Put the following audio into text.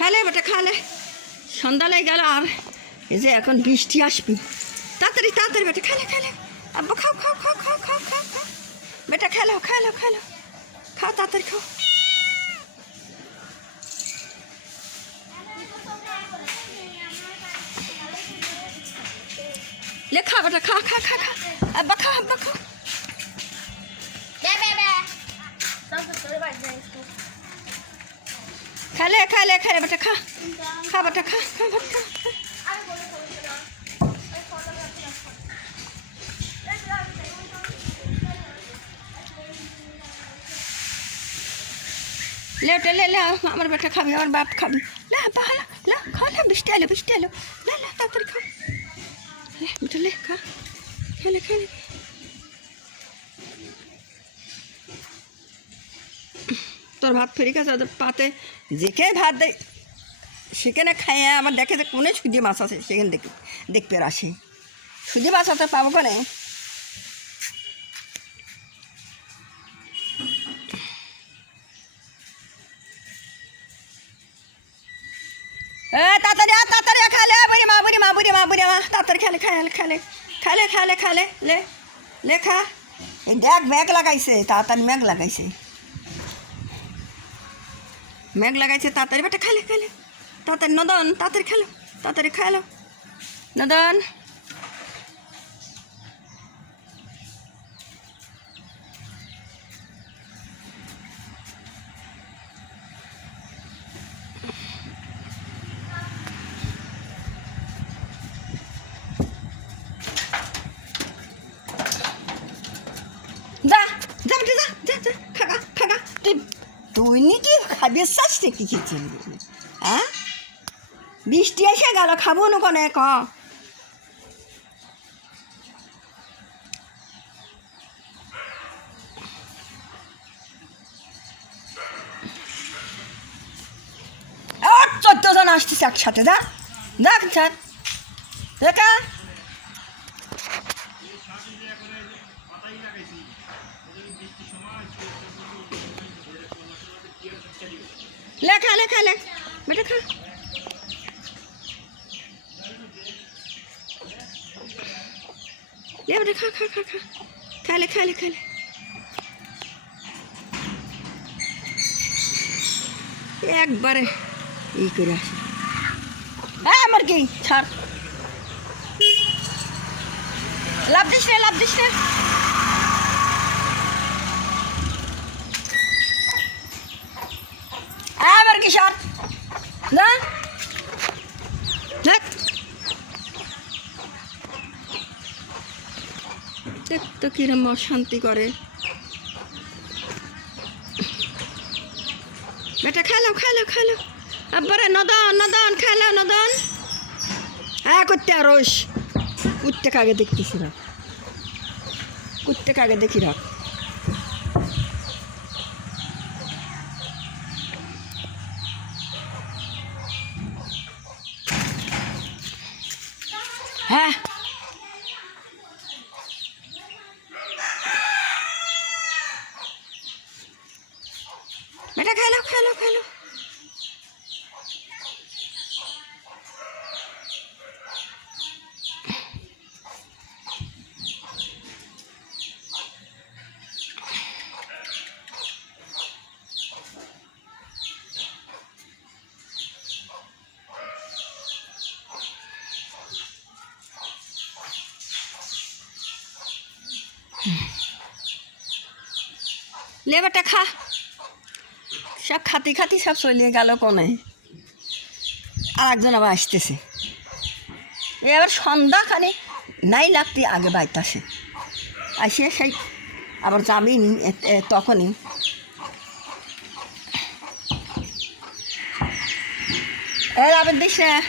খালে বেটা খালে, সন্ধ্যা লেগে গেল আর এই যে এখন বৃষ্টি আসবি। তাড়াতাড়ি তাড়াতাড়ি বেটা খালে খালে, আব্বা খাও খাও খাও খাও খাও খাও খাও বেটা, খেলো খেলো খেলো, খাও তাড়াতাড়ি খাও। লে খা বেটা, খা খা খা খা, আব্বা খা আব্বা খাও। খালে খালে খালে বেটা, খা খা বেটা, খা খা বেটা খা। লে ওটা লে লে, আমার বেটা খাবি, আমার বাপ খাবি। লে আব্বা হালা লে, খা লে, বৃষ্টি এলো বৃষ্টি এলো, লে লে তাড়াতাড়ি খা, লে বেটা লে খা, খেলে খেলে। তোর ভাত ফেরি গেছে, ওদের পাতে যেকে ভাত দেয় সেখানে খাইয়ে আমার দেখে যে কোনে সুজি মাছ আছে, সেখানে দেখতে আর আসে। সুজি মাছ আছে পাবো কোনে? তাড়াতাড়ি তাড়াতাড়ি খালে, বুড়ি মা বুড়ি মা বুড়ি মা বুড়ি মা, তাড়াতাড়ি খেলে খেলে খেলে খেলে খেলে খেলে, লে লে খা। এই দেখ মেঘ লাগাইছে, তাড়াতাড়ি মেঘ লাগাইছে, মেঘ লাগাইছে, তাড়াতাড়ি বেটা খেলে খেলে, তাড়াতাড়ি নদন তাড়াতাড়ি খেলো, তাড়াতাড়ি খেলো নদন। যা যা বেটা যা যা যা, খাগা খাগা। তুই নাকি খাবি চাস নাকি খেয়েছিস? হ্যাঁ, বৃষ্টি এসে গেল, খাবো না কোনে ক? আর 14 জন আসতেছে একসাথে, যা দেখ স্যার দেখা। লে খা লে খা লে বেটা খা। লে বেটা খা খা খা খা, খালে খালে খালে। একবারে ই করে আসে। হ্যাঁ আমার কি ছাড়, লাভ দিস রে লাভ দিস রে। আমার কি ছাড় না, দেখ তো কিরম অশান্তি করে বেটা। খেলো খেলো খেলো, আব্বারে নদন নদন খেলো নদন। হ্যাঁ করতে আরস কুত্তে কাগে দেখতেছি না, কুত্তে কাগে দেখি রাখ। হ্যাঁ বেটা খেলো খেলো খেলো। লে বেটা খা, সব খাতি খাতি সব চলিয়ে গেল কোনে। আর একজন আবার আসতেছে, এবার সন্ধ্যাখানে নাই লাগতে আগে বাইতাসে আসে, সেই আবার যাবি তখনই। এর আবার দিস না।